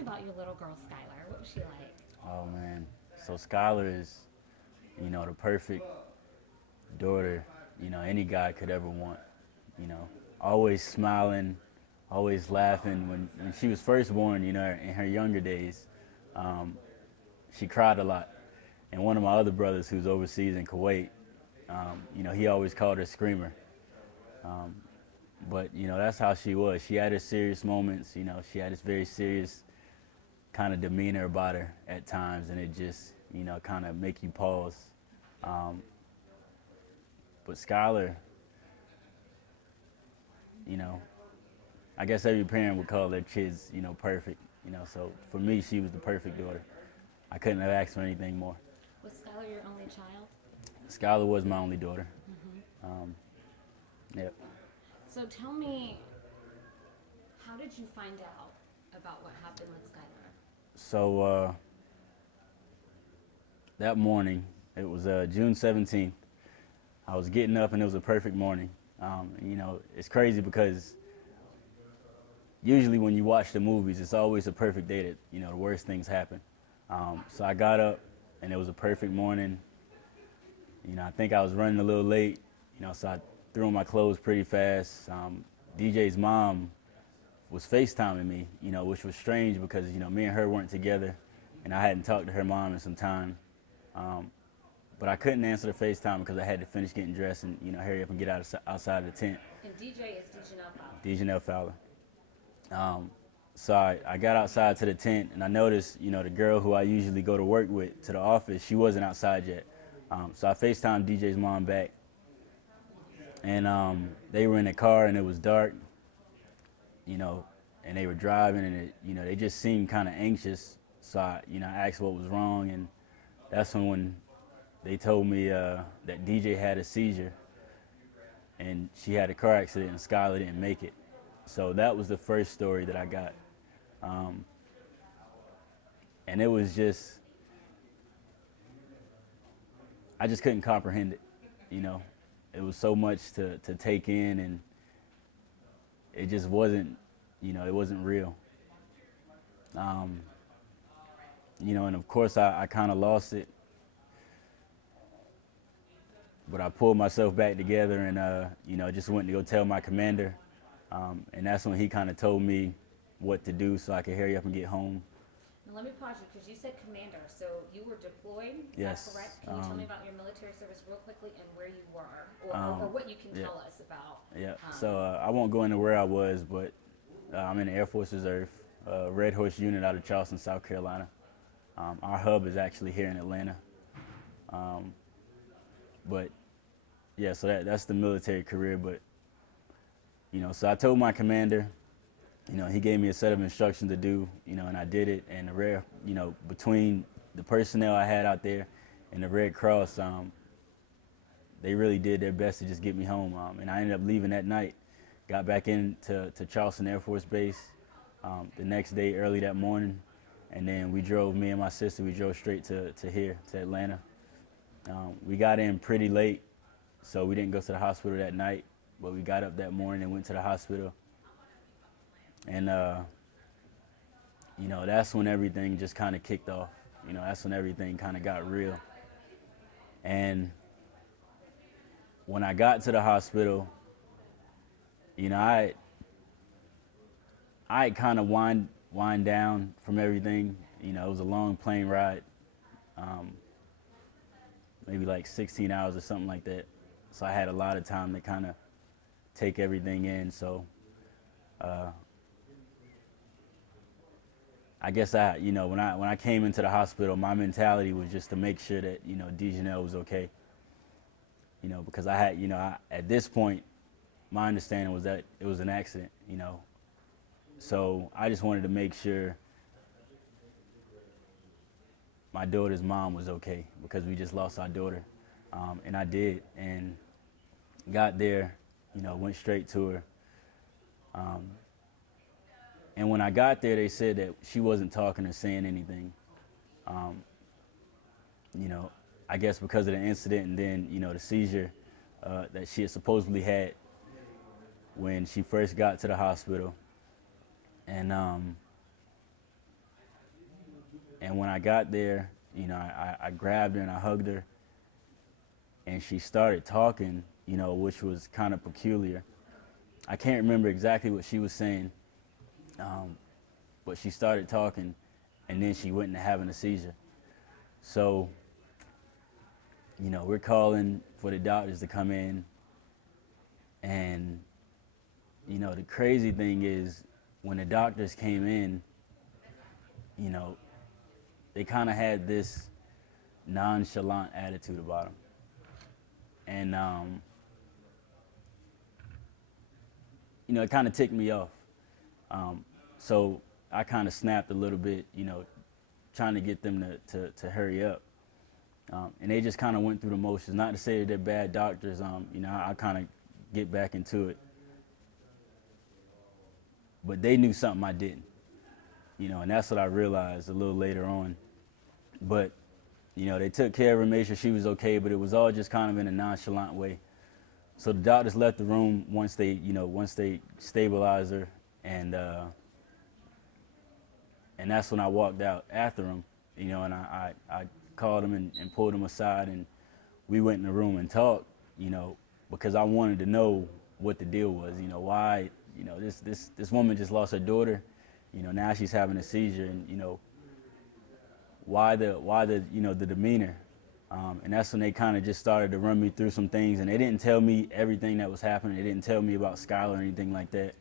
me about your little girl, Skylar. What was she like? Oh man, so Skylar is, the perfect daughter, any guy could ever want. You know, always smiling, always laughing. When she was first born, in her younger days, um, she cried a lot. And one of my other brothers who's overseas in Kuwait, he always called her Screamer. Um, but that's how she was. She had her serious moments. She had this very serious kind of demeanor about her at times, and it just kind of make you pause. Um, but Skylar, you know, I guess every parent would call their kids, perfect. So for me, she was the perfect daughter. I couldn't have asked for anything more. Was Skylar your only child? Skylar was my only daughter. Mm-hmm. Um, yep. So tell me, how did you find out about what happened with Skylar? So that morning, it was June 17th. I was getting up, and it was a perfect morning. It's crazy because usually when you watch the movies, it's always a perfect day that, the worst things happen. So I got up, and it was a perfect morning. I think I was running a little late, so I threw on my clothes pretty fast. DJ's mom was FaceTiming me, which was strange because, me and her weren't together, and I hadn't talked to her mom in some time. But I couldn't answer the FaceTime because I had to finish getting dressed and, hurry up and get outside of the tent. And DJ is Dejanelle Fowler. Dejanelle Fowler. So I got outside to the tent, and I noticed, the girl who I usually go to work with to the office, she wasn't outside yet. So I FaceTimed DJ's mom back, and they were in the car, and it was dark, and they were driving, and they just seemed kind of anxious. So I asked what was wrong, and that's when they told me that DJ had a seizure, and she had a car accident, and Skylar didn't make it. So that was the first story that I got. And it was just, I just couldn't comprehend it, It was so much to take in, and it just wasn't, it wasn't real. And of course I kind of lost it, but I pulled myself back together and, just went to go tell my commander. And that's when he kind of told me what to do so I could hurry up and get home. Now let me pause you because you said commander. So you were deployed, is Yes. that correct? Can you tell me about your military service real quickly and where you were? Or what you can tell us about? Yeah, so I won't go into where I was, but I'm in the Air Force Reserve, Red Horse unit out of Charleston, South Carolina. Our hub is actually here in Atlanta. But yeah, so that's the military career. But so I told my commander, he gave me a set of instructions to do, and I did it. And the rare, between the personnel I had out there and the Red Cross, they really did their best to just get me home. And I ended up leaving that night, got back into Charleston Air Force Base the next day early that morning, and then me and my sister, we drove straight to here, to Atlanta. We got in pretty late, so we didn't go to the hospital that night, but we got up that morning and went to the hospital. And, that's when everything just kind of kicked off. That's when everything kind of got real. And when I got to the hospital, I kind of wind down from everything. It was a long plane ride, maybe like 16 hours or something like that. So I had a lot of time to kind of take everything in. So I guess when I came into the hospital, my mentality was just to make sure that Dejanelle was okay. Because I had at this point, my understanding was that it was an accident. So I just wanted to make sure my daughter's mom was okay because we just lost our daughter, and I did, and got there, went straight to her. And when I got there, they said that she wasn't talking or saying anything. I guess because of the incident and then, the seizure that she had supposedly had when she first got to the hospital. And And when I got there, you know, I grabbed her and I hugged her, and she started talking, you know, which was kind of peculiar. I can't remember exactly what she was saying, but she started talking, and then she went into having a seizure. So, you know, we're calling for the doctors to come in, and, you know, the crazy thing is when the doctors came in, you know, they kind of had this nonchalant attitude about them. And, you know, it kind of ticked me off. So I kind of snapped a little bit, you know, trying to get them to hurry up. And they just kind of went through the motions. Not to say that they're bad doctors, you know, I kind of get back into it. But they knew something I didn't, you know, and that's what I realized a little later on. But, you know, they took care of her, made sure she was okay, but it was all just kind of in a nonchalant way. So the doctors left the room once they, you know, once they stabilized her, and that's when I walked out after them, you know, and I called them and pulled them aside, and we went in the room and talked, you know, because I wanted to know what the deal was, you know, why, you know, this woman just lost her daughter, you know, now she's having a seizure, and, you know, why the you know, the demeanor. And that's when they kind of just started to run me through some things, and they didn't tell me everything that was happening. They didn't tell me about Skylar or anything like that.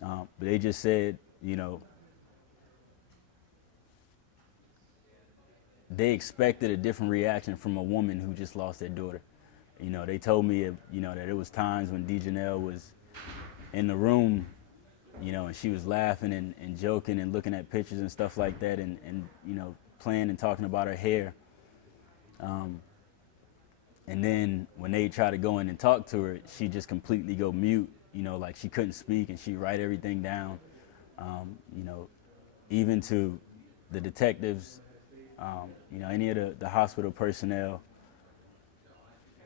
But they just said, you know, they expected a different reaction from a woman who just lost their daughter. You know, they told me, you know, that it was times when Janelle was in the room, you know, and she was laughing and joking and looking at pictures and stuff like that, and you know, playing and talking about her hair. And then when they try to go in and talk to her, she just completely go mute, you know, like she couldn't speak, and she write everything down. You know, even to the detectives, you know, any of the hospital personnel,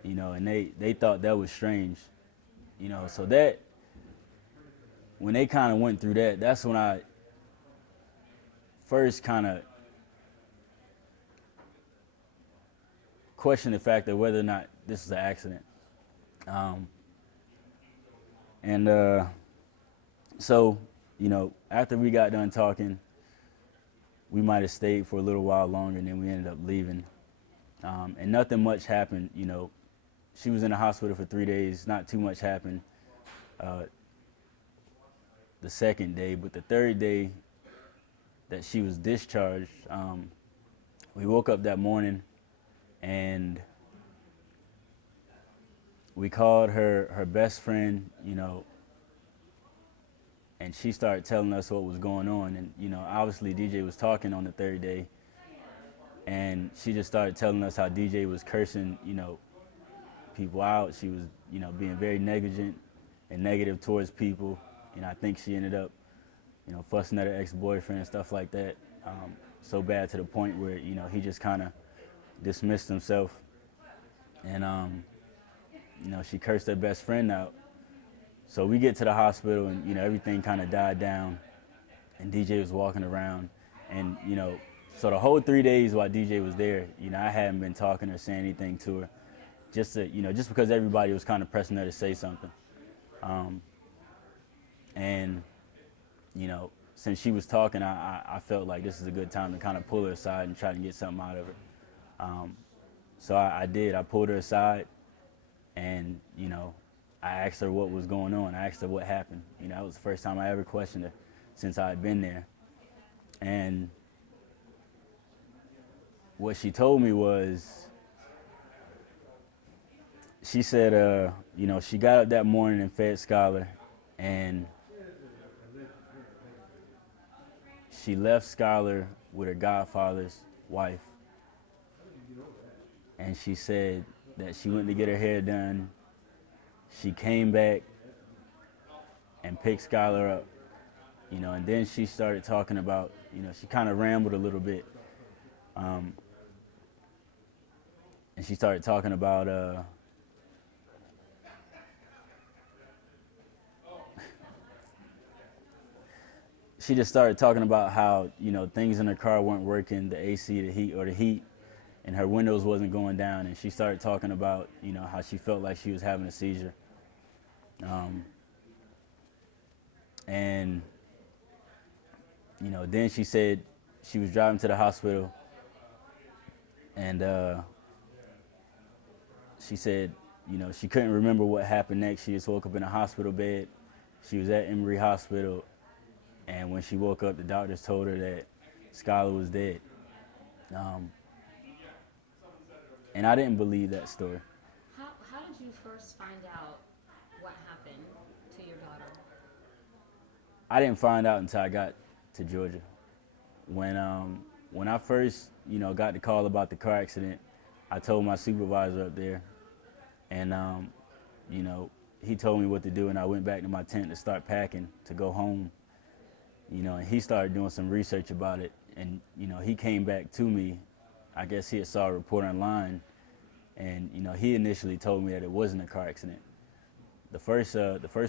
you know, and they thought that was strange, you know. So that, when they kind of went through that, that's when I first kind of questioned the fact that whether or not this was an accident. So, you know, after we got done talking, we might have stayed for a little while longer, and then we ended up leaving. And nothing much happened, you know. She was in the hospital for 3 days, not too much happened the second day, but the third day that she was discharged, we woke up that morning, and we called her best friend, you know, and she started telling us what was going on. And, you know, obviously DJ was talking on the third day, and she just started telling us how DJ was cursing, you know, people out. She was, you know, being very negligent and negative towards people. You know, I think she ended up, you know, fussing at her ex-boyfriend and stuff like that. So bad to the point where, you know, he just kind of dismissed himself. And, you know, she cursed her best friend out. So we get to the hospital, and, you know, everything kind of died down, and DJ was walking around. And, you know, so the whole 3 days while DJ was there, you know, I hadn't been talking or saying anything to her, just to, you know, just because everybody was kind of pressing her to say something. And, you know, since she was talking, I felt like this is a good time to kind of pull her aside and try to get something out of her. So I did. I pulled her aside, and, you know, I asked her what was going on. I asked her what happened. You know, that was the first time I ever questioned her since I had been there. And what she told me was, she said, you know, she got up that morning and fed Skylar, and she left Skylar with her godfather's wife. And she said that she went to get her hair done. She came back and picked Skylar up, you know, and then she started talking about, you know, she kind of rambled a little bit. And she started talking about, she just started talking about how, you know, things in her car weren't working, the AC, the heat, and her windows wasn't going down. And she started talking about, you know, how she felt like she was having a seizure. And, you know, then she said she was driving to the hospital, and she said, you know, she couldn't remember what happened next. She just woke up in a hospital bed. She was at Emory Hospital, and when she woke up, the doctors told her that Skylar was dead. And I didn't believe that story. How did you first find out what happened to your daughter? I didn't find out until I got to Georgia. When I first, you know, got the call about the car accident, I told my supervisor up there, and you know, he told me what to do, and I went back to my tent to start packing to go home. You know, and he started doing some research about it, and you know, he came back to me. I guess he had saw a report online, and you know, he initially told me that it wasn't a car accident. The first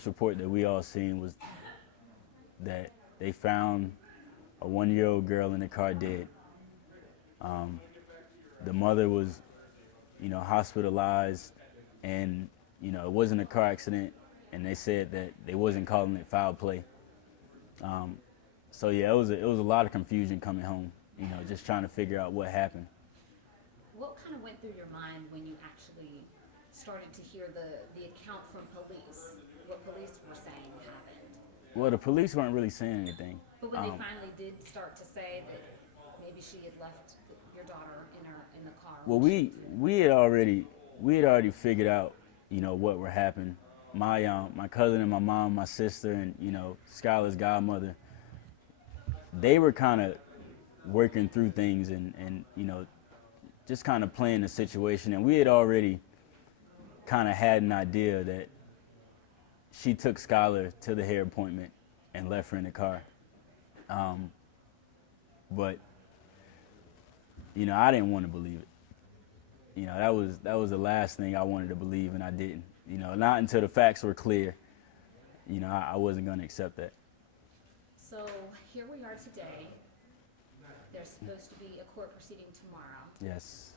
report that we all seen was that they found a 1-year-old girl in the car dead. The mother was, you know, hospitalized, and you know, it wasn't a car accident, and they said that they wasn't calling it foul play. So yeah, it was a lot of confusion coming home, you know, just trying to figure out what happened. What kind of went through your mind when you actually started to hear the account from police? What police were saying happened? Well, the police weren't really saying anything. But when they finally did start to say that maybe she had left your daughter in the car. Well, we had already figured out, you know, what would happen. My cousin and my mom, my sister, and you know, Skylar's godmother, they were kind of working through things and you know, just kind of playing the situation. And we had already kind of had an idea that she took Skylar to the hair appointment and left her in the car. But you know, I didn't want to believe it. You know, that was the last thing I wanted to believe, and I didn't. You know, not until the facts were clear. You know, I wasn't going to accept that. So here we are today. There's supposed to be a court proceeding tomorrow. Yes.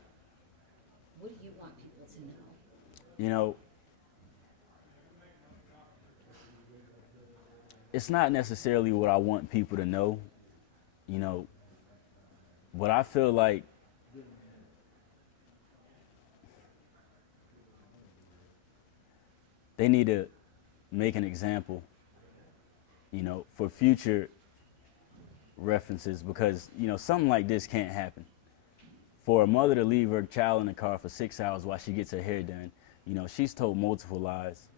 What do you want people to know? You know, it's not necessarily what I want people to know, you know, but I feel like they need to make an example, you know, for future references, because, you know, something like this can't happen. For a mother to leave her child in the car for 6 hours while she gets her hair done, you know, she's told multiple lies.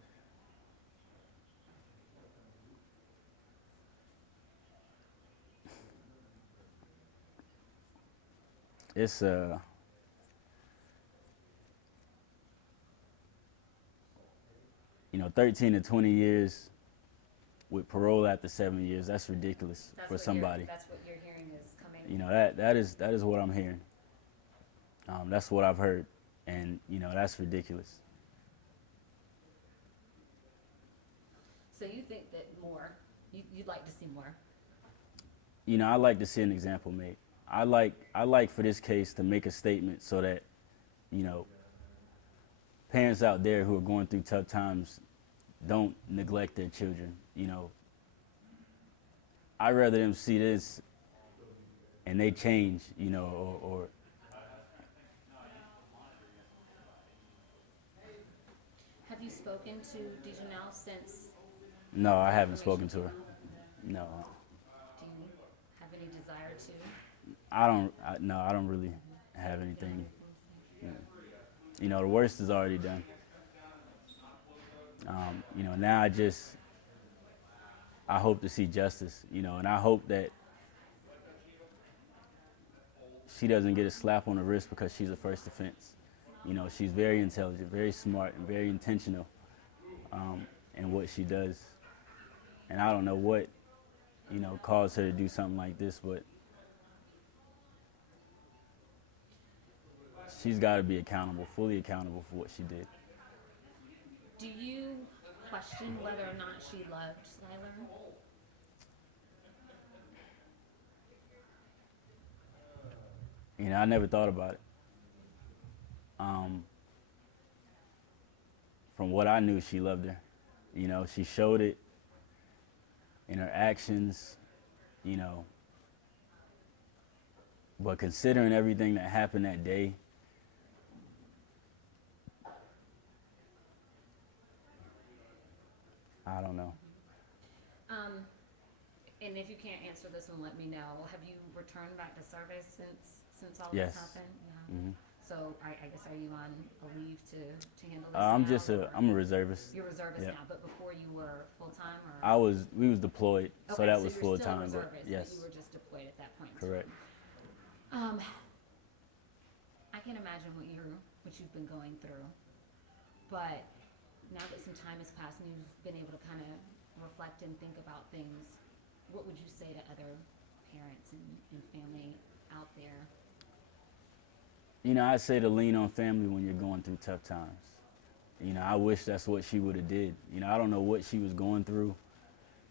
It's you know, 13 to 20 years with parole after 7 years. That's ridiculous for somebody. That's what you're hearing is coming. You know, that is what I'm hearing. That's what I've heard, and you know, that's ridiculous. So you think that you'd like to see more? You know, I like to see an example made. I like for this case to make a statement so that, you know, parents out there who are going through tough times don't neglect their children. You know, I'd rather them see this and they change, you know, or Have you spoken to Dejanelle since? No, I haven't spoken to her. No. Do you have any desire to? I don't really have anything. You know, the worst is already done. You know, now I hope to see justice, you know, and I hope that she doesn't get a slap on the wrist because she's a first offense. You know, she's very intelligent, very smart, and very intentional in what she does. And I don't know what, you know, caused her to do something like this, but she's got to be accountable, fully accountable for what she did. Do you question whether or not she loved Skylar? You know, I never thought about it. From what I knew, she loved her. You know, she showed it in her actions, you know. But considering everything that happened that day, I don't know. And if you can't answer this one, let me know. Have you returned back to service since all Yes. this happened? Yeah. Hmm. So I guess, are you on a leave to handle this I'm now, just or- I'm a reservist. You're reservist Yeah. now, but before you were full-time, or? We was deployed, so Okay, that was you're full still a time. But reservist, yes, but you were just deployed at that point in correct. time. I can imagine what you've been going through, but now that some time has passed and you've been able to kind of reflect and think about things, what would you say to other parents and family out there? You know, I say to lean on family when you're going through tough times. You know, I wish that's what she would have did. You know, I don't know what she was going through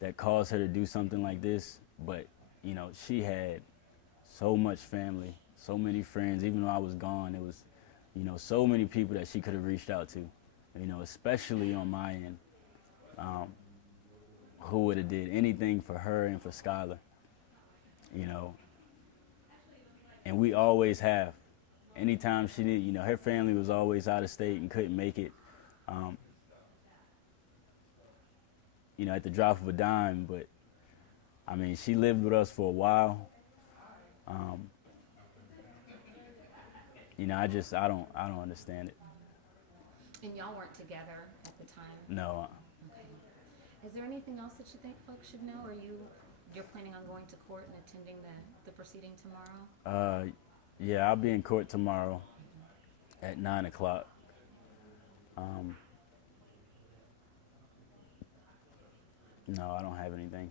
that caused her to do something like this, but you know, she had so much family, so many friends. Even though I was gone, it was, you know, so many people that she could have reached out to. You know, especially on my end, who would have did anything for her and for Skylar. You know, and we always have. Anytime she did, you know, her family was always out of state and couldn't make it. You know, at the drop of a dime, but I mean, she lived with us for a while. You know, I don't understand it. And y'all weren't together at the time? No. Okay. Is there anything else that you think folks should know? Or you're planning on going to court and attending the proceeding tomorrow? Yeah, I'll be in court tomorrow at 9 o'clock. No, I don't have anything.